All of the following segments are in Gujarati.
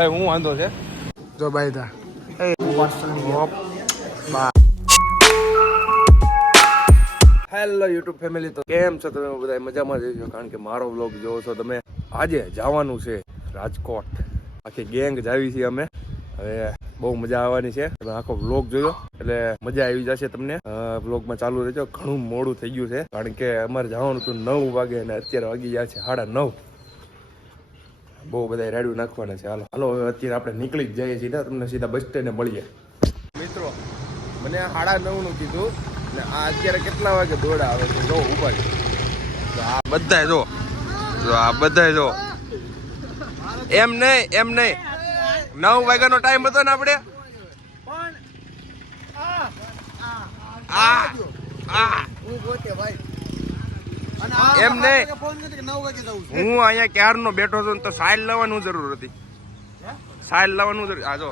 ભાઈ હું વાંધો છે જો ભાઈ તા હેલો યુટ્યુબ ફેમિલી, તો કેમ છો તમે બધા? મજામાં જ છો, કારણ કે મારો વ્લોગ જોવો છો તમે. આજે જવાનું છે રાજકોટ, આખી ગેંગ જાવી છીએ અમે. હવે બહુ મજા આવવાની છે. તમે આખો વ્લોગ જોયો એટલે મજા આવી જશે તમને. વ્લોગમાં ચાલુ રહેજો. ઘણું મોડું થઈ ગયું છે, કારણ કે અમારે જવાનું હતું 9 વાગે અને અત્યારે વાગી ગયા છે 9:30. બહુ બધા રેડિયો નાખવાના છે. હાલો હાલો હવે અત્યારે આપણે નીકળી જ જઈએ છીએ. તમને સીધા બસ સ્ટેન્ડે મળીએ. મિત્રો, મને 9:30 નું કીધું ને આ અત્યારે કેટલા વાગે દોડા આવે છે જો ઉભા છે. આ બધાય જો આ બધાય જો એમ નહીં 9 વાગ્યાનો ટાઈમ હતો ને આપણે. એમ નહીં, હું અહીંયા ક્યારનો બેઠો છું ને તો સાયલ લેવાનું જરૂર હતી. સાયલ લેવાનું જરૂર. આ જો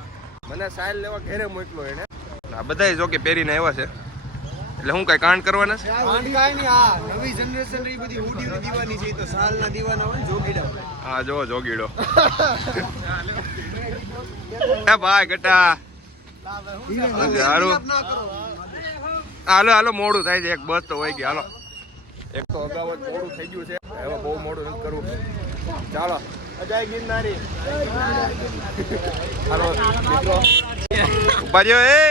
મને સાયલ લેવા ઘરે મોકલો એને. આ બધા જો કે પહેરીને આવ્યા છે, એટલે હું કઈ કાંડ કરવાના છે? નવી જનરેશન એ બધી હુડીની દીવાની છે, તો સાલના દીવાના હોય જોગીડો. હા જો જોગીડો. એ ભાઈ ગટા હાલો હાલો, મોડું થાય છે. એક બસ તો હોય ગઈ. હાલો, એક તો અગાઉ જ મોડું થઈ ગયું છે. હવે બહુ મોડું નથી કરવું. ચાલો અજય ગિરનારી. હાલો મિત્રો, ઉભા રહ્યો. એ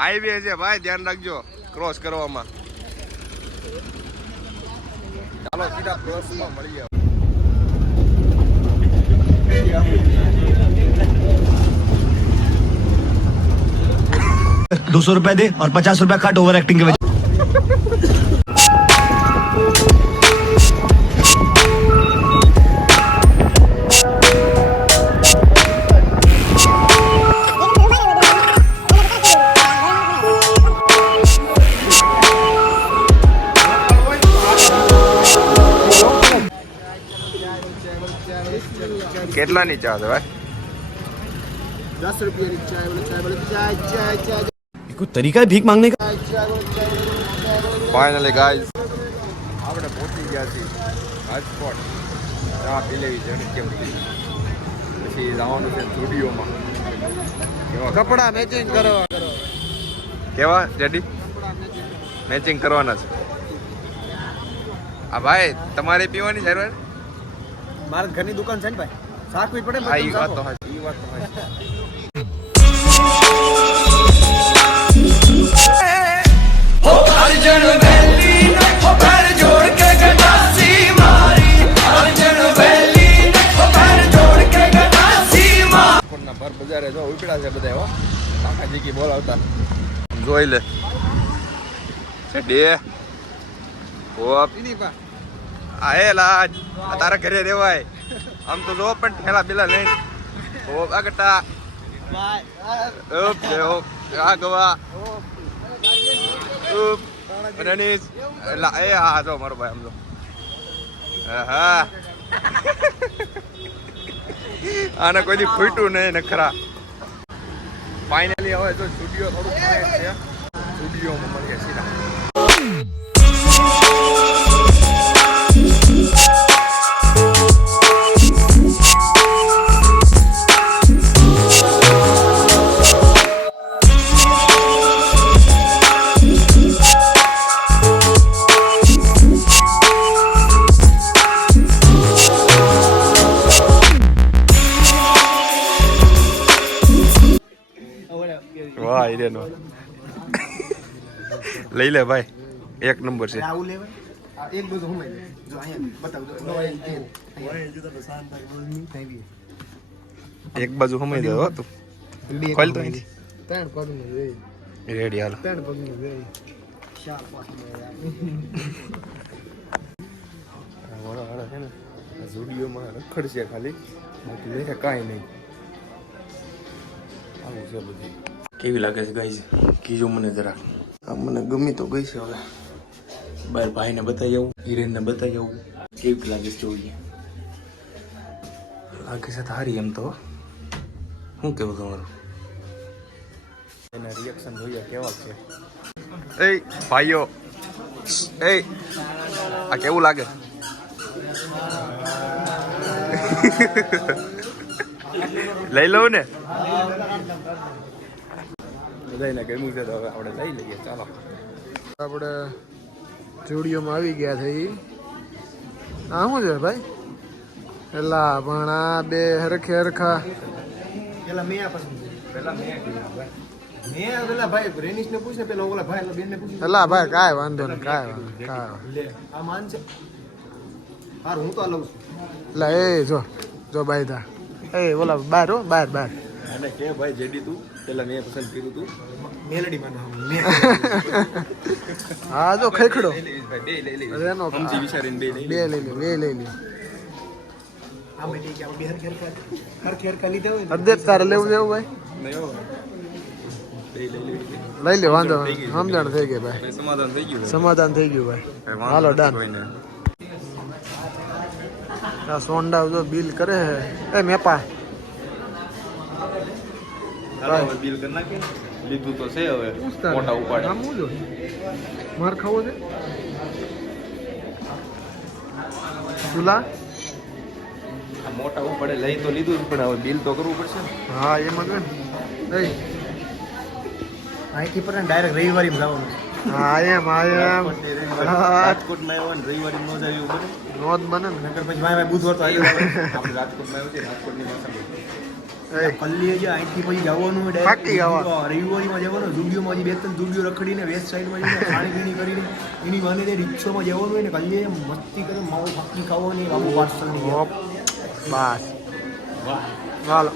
હાઈવે છે ભાઈ, ધ્યાન રાખજો ક્રોસ કરવામાં. ચાલો સીધા બસમાં મળીએ. 200 रुपया दे और 50 रुपया काट ओवर एक्टिंग के वजह। કેટલાની ચા છે ભાઈ? 10 रुपये चाय कोई तरीका है भीख मांगने का? ફાઇનલી ગાઈઝ આપણે પહોંચી ગયા છીએ રાજકોટ. ચા પી લેવી છે કેમ પછી જવાનું છે સ્ટુડિયોમાં. કપડા મેચિંગ કરવા કેવા જેડી મેચિંગ કરવાના છે. આ ભાઈ તમારે પીવાની જરૂર? મારા ઘરની દુકાન છે ને ભાઈ, સાકવી પડે. હા, એ વાત તો હાચી, એ વાત તો હાચી. ભર બજારે જો ઉપડ્યા છે બધા. હો કાકાજી કી બોલાવતા જોઈ લે છે ડે ઓપ આ હે લાજ આ તારા ઘરે રેવાય. આમ તો જો પણ ઠેલા બેલા લઈને ઓપ આગટા ઓપ લે ઓપ આ ગવા ઓપ રનીસ લા એ આ જો મારો ભાઈ આમ જો. હા આને કોઈ દી ફૂટ્યું નહીં નખરા. ફાઇનલી હવે તો સ્ટુડિયો થોડું થાય છે. સ્ટુડિયોમાં મળીએ સીધા. વાહ હીરેનો લઈ લે ભાઈ, 1 નંબર છે. એક બધું હું જો અહીંયા બતાવજો. એક બાજુ સમય દે હો તું. ખોલ તો અહીંથી. 3 પગનું રે રેડી હાલો. 3 પગનું રે 4 વાળા છે ને સ્ટુડિયોમાં રખડ છે ખાલી, બાકી લે કાંઈ નહીં. આવું છે બધું. કેવી લાગે છે ગાઈઝ કીજો મને જરા. આ મને ગમી તો ગઈ છે. હવે બહાર ભાઈને બતાવી આવું, હિરેનને બતાવી આવું કેવી લાગે છે જોઈએ. લાગે છે સારી એમ તો. શું કેવું તમારું? એના રિએક્શન જોઈએ કેવા છે. એ ભાઈઓ એ આ કેવું લાગે? લઈ લઉં ને બધાને ગમ્યું છે તો હવે આપણે લઈ લઈએ ચાલો આપણે જોડીઓમાં આવી ગયા છે ઈ આ શું છે ભાઈ એલા પણ આ બે હરખે હરખા પેલા મેં પસંદ પેલા મેં મેં પેલા ભાઈ રેનિશ ને પૂછે પેલા ઓલા ભાઈ બેન ને પૂછે એલા ભાઈ કાંઈ વાંધો નહીં કાંઈ લે આ માન છે હાર હું તો લઉં છું લા એ જો ભાઈ તા એ ઓલા બાર હો બાર અને કે ભાઈ જેડી તું પેલા મેં પસંદ કર્યું તું મેલડી માં હા જો ખેખડો બે લઈ લઈ એનો સમજી વિચારીને બે લઈ બે લઈ લે આ બેટી કે આપણે હર ખેર કા લીધા હોય અડધે તારે લેવું ભાઈ નહીં લઈ લે વાંધો સમજણ થઈ ગઈ ભાઈ સમાધાન થઈ ગયું ભાઈ હાલો ડન આ સોંડા જો બિલ કરે હે એ મેપા બિલ કરી નાખે લીધું તો છે હવે મોટા ઉપાડે આમ હું જો માર ખાવો છે ચૂલા આ મોટા ઉપાડે લઈ તો લીધું જ પણ હવે બિલ તો કરવું પડશે ને હા એમ જ ને અહીંથી પર ડાયરેક્ટ રવિવારી જવાનું હા એમ રાજકોટમાં આવ્યો ને રવિવારે નો જ આવ્યું બને નોંધ બને ને નકર પછી ભાઈ બુધવાર તો આવ્યું આપણે રાજકોટમાં આવ્યો છે રાજકોટની ભાષા કલ્લી જે અહીંથી પછી જવાનું રવિવારીમાં જવાનું જુડિયોમાં બે ત્રણ જુડિયો રખડીને વેસ્ટ સાઈડમાં જઈને ખાણીપીણી કરીને એની માને રિક્ષામાં જવાનું હોય ને કલ્લી મસ્તી કરે માવું ફાકી ખાવાની આબુ પાર્સલની બસ હાલો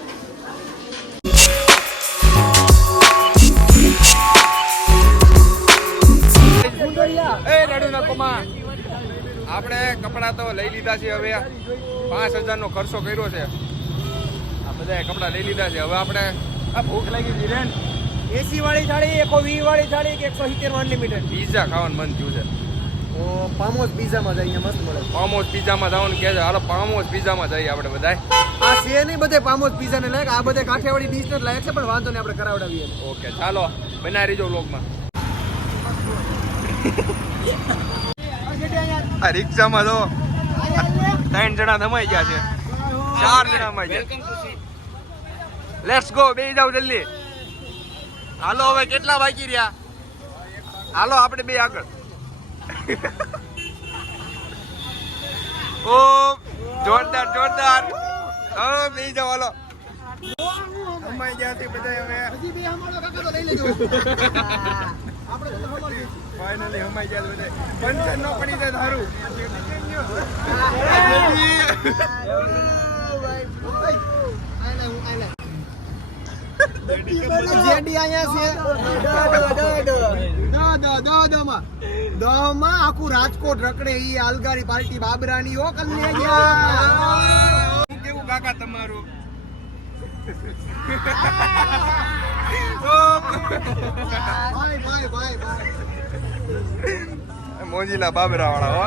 આપણે કપડા તો લઈ લીધા છે હવે 5,000 નો ખર્ચો કર્યો છે આ બધા કપડા લઈ લીધા છે હવે આપણે આ ભૂખ લાગી છે રેન એસી વાળી થાળી 120 વાળી થાળી કે 170 અનલિમિટેડ પીઝા ખાવાનું મન થયું છે તો પામોસ પીઝામાં જઈએ મસ્ત મળે પામોસ પીઝામાં જવાનું કે છે હાલો પામોસ પીઝામાં જઈએ આપણે બધા આ છે નહીં બધે પામોસ પીઝા ને લાયક આ બધે કાઠિયાવાડી ડીશ ને લાયક છે પણ વાંધો નહીં આપણે કરાવડાવીએ ઓકે ચાલો બનાવી રહીજો વ્લોગમાં આ રિક્ષામાં તો 3 જણા થમાઈ ગયા છે 4 જણા માં લેટ્સ ગો બે જાવ જલ્દી હાલો હવે કેટલા બાકી રહ્યા હાલો આપણે બે આગળ ઓ જોરદાર હાલો બે જાવ હાલો થમાઈ ગયા છે બધા હવે હજી બે અમારો કાકા તો લઈ લેજો ફાઇનલી હમાઈ ગયા બધા પંચર નો પડી જાય ધારું જેડી આયા છે દમાં આખું રાજકોટ રખડે ઈ આલગારી પાર્ટી બાબરાની હો કલ્યાણ કેવું કાકા તમારું મોજીલા બાબરા વાળા હો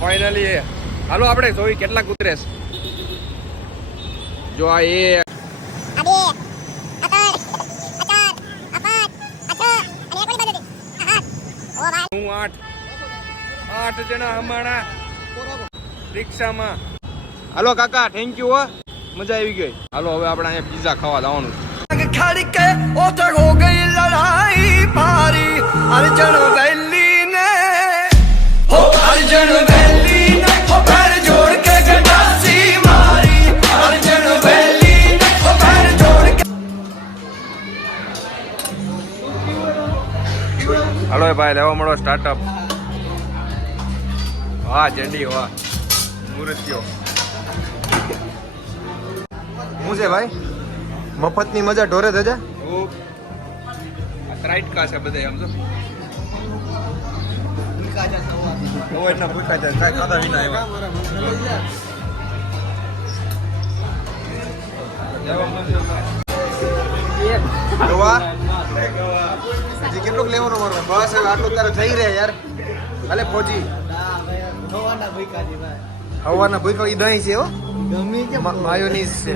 ફાઇનલી હાલો આપણે જોઈ કેટલાક ઉતરે છે જો આ એક હું 8 જણા હમાણા રિક્ષામાં હાલો કાકા થેન્ક યુ હો મજા આવી ગઈ હાલો હવે આપણે અહીંયા પીઝા ખાવા જવાનું खड़ के ओते हो गई लड़ाई भारी अर्जन वैली ने हो अर्जन वैली ने हो पैर जोड़ के गंडासी मारी अर्जन वैली ने हो पैर जोड़ के હાલો ભાઈ લેવા મળો સ્ટાર્ટઅપ વાહ ચંડી વાહ મુરત્યો શું છે ભાઈ મફતની મજા ઢોરે ધજા આ ત્રાઇટકા છે બધા આમ જો એટલા ભૂખા છે કાંઈ ખાધા વિના આવ્યા હજી કેટલુંક લેવાનું મારું બસ હવે આટલું તારે થઈ રહે યાર હાલે ફોજી હવાના ભૂખા એ દહીં છે હો માયોનીઝ છે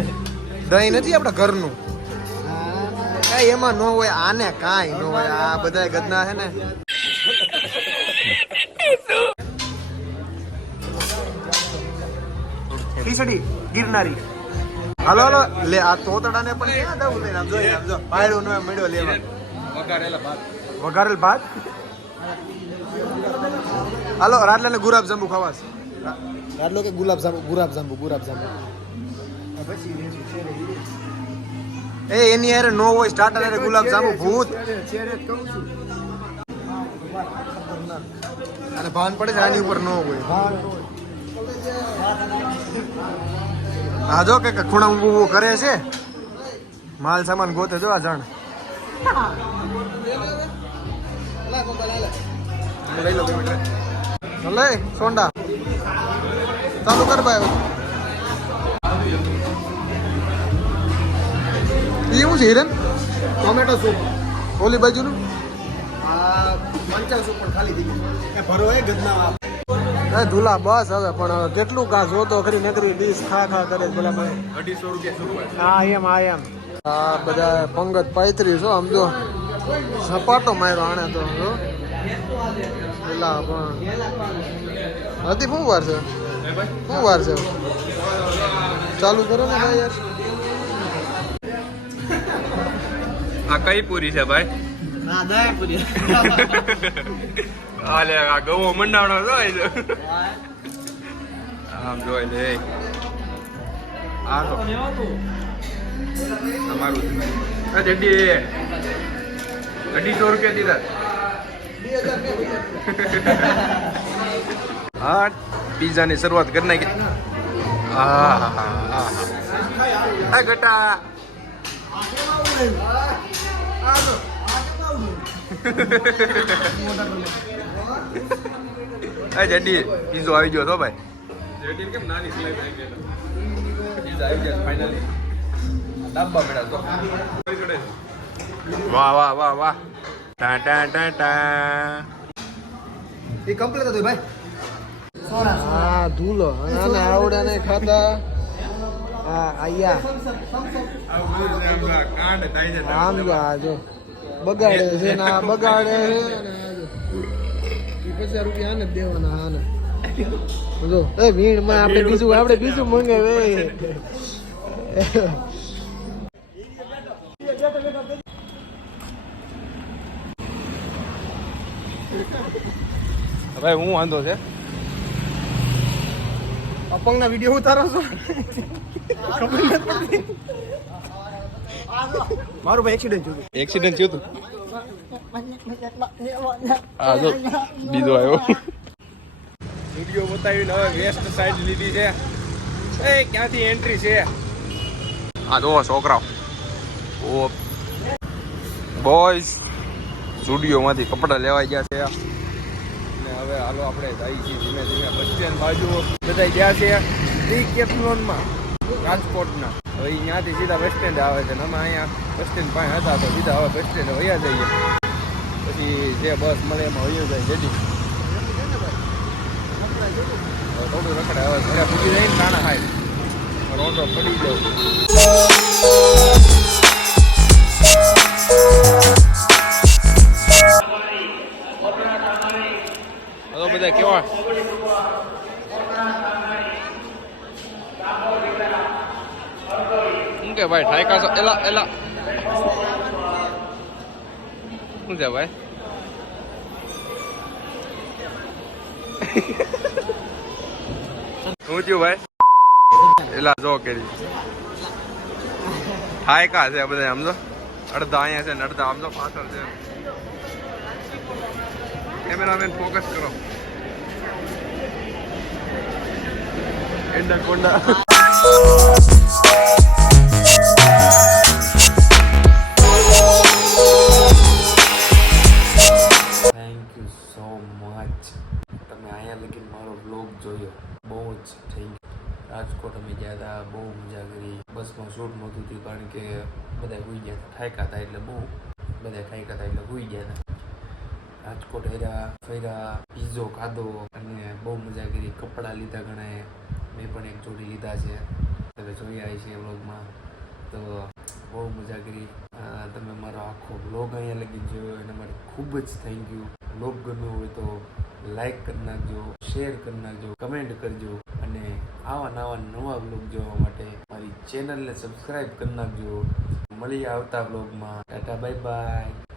દહીં નથી આપણા ઘરનું કાંઈ એમાં ન હોય આને કાંઈ ન હોય આ બધા ગદના છે ને ખીચડી ગિરનારી હાલો હાલો લે આ તોતડાને પણ ક્યાં દઉં લઈને આમ જોઈ આમ જો પાયડું ન મળ્યો લેવા વઘારેલ ભાત હાલો રાટલા ને ગુલાબ જાંબુ ખાવાસ રાટલો કે ગુલાબ જાંબુ એ એની યાર નો હોય સ્ટાર્ટર યાર ગુલાબ જાંબુ ભૂત અને ભાન પડે છે આની ઉપર નો હોય હા જો કે ખૂણા ઊભું કરે છે માલ સામાન ગોતે જો આ જાણ લે સોંડા ચાલુ કર ભાઈ એ શું છે હિરેન ટોમેટો સૂપ ઓલી બાજુનું મંચા સૂપ પણ ખાલી થઈ ગયું ભરો એ ગદના ધુલા બસ હવે પણ કેટલું કા જોતો ખરી નકરી ડીશ ખા કરે પેલા ભાઈ 250 રૂપિયા હા એમ આ બધા પંગત પાયત્રી છો આમ જો સપાટો માર્યો આણે તો જો પેલા પણ હતી શું વાર છે ચાલુ કરો ને ભાઈ યાર આ કઈ પૂરી છે ભાઈ ના દયા પૂરી આલે આ ગવો મંડાણો જોઈ લે આમ જોઈ લે આ તો અમારું આ જડી 250 રૂપિયા દીધા હા પીઝાની શરૂઆત કરી નાખી આ ગટા જડી પીઝો આવી ગયો તો ભાઈ જડી કેમ નાની સ્લાઈસ આવી ગઈ પીઝા આવી ગયા ફાઇનલી ડાબ્બા મેળા તો વાહ ટા ટા ટા ટા એ કમ્પ્લીટ હતું ભાઈ હા ધૂલો આને આવડે નહીં ખાતા હા આયા આમ જો આ જો બગાડે છે ને આ બગાડે છે ને આ જો 50 રૂપિયા આને દેવાના આને જો એ ભીડ માં આપણે બીજું મંગાવે ભાઈ હું વાંધો છે અપંગના વિડીયો ઉતારો છો ખબર નથી પડતી મારું ભાઈ એક્સિડન્ટ થયું હતું હા જો બીજો આવ્યો વિડીયો બતાવીને હવે વેસ્ટ સાઈડ લીધી છે એ ક્યાંથી એન્ટ્રી છે આ જો છોકરાઓ ઓ બોયઝ સ્ટુડિયોમાંથી કપડાં લેવાઈ ગયા છે ને હવે હાલો આપણે જઈએ છીએ ધીમે ધીમે બસ સ્ટેન્ડ બાજુ બધા ગયા છે ડીકેથલોનમાં રાજકોટના હવે અહીંયાથી સીધા બસ સ્ટેન્ડ આવે છે ને અમે અહીંયા બસ સ્ટેન્ડ પાસે હતા તો સીધા હવે બસ સ્ટેન્ડ વયા જઈએ પછી જે બસ મળે એમાં વયો જાય જેથી થોડું રખડે હવે ઘરે પૂછી જઈને નાના ખાય રોડો પડી જાવ હલો બધા કેવા શું કે ભાઈ ઠાયકા છો એલા શું છે ભાઈ શું થયું ભાઈ એલા જો કરી ઠાયકા છે બધા સમજો અડધા અહીંયા છે ને અડધા સમજો પાછળ છે કેમેરામેન ફોકસ કરો એન્ડા Konda Thank you so much. Rajkot અમે ગયા હતા, બહુ મજા કરી. બસમાં શૂટ નહોતું થયું કારણ કે બધા સૂઈ ગયા હતા, થાક્યા હતા એટલે સૂઈ ગયા હતા. રાજકોટ ફર્યા, પીઝો ખાધો અને બહુ મજા કરી. કપડાં લીધા ઘણાએ, મેં પણ એક જોડી લીધા છે, તમે જોઈ આવી છે વ્લોગમાં. તો બહુ મજા કરી. તમે મારો આખો વ્લોગ અહીંયા લગી જોયો એના માટે ખૂબ જ થેન્ક યુ. વ્લોગ ગમ્યો હોય તો લાઈક કરી નાખજો, શેર કરી નાખજો, કમેન્ટ કરજો અને આવા નવા વ્લોગ જોવા માટે મારી ચેનલને સબસ્ક્રાઈબ કરી નાખજો. મળીએ આવતા વ્લોગમાં. Tata bye bye.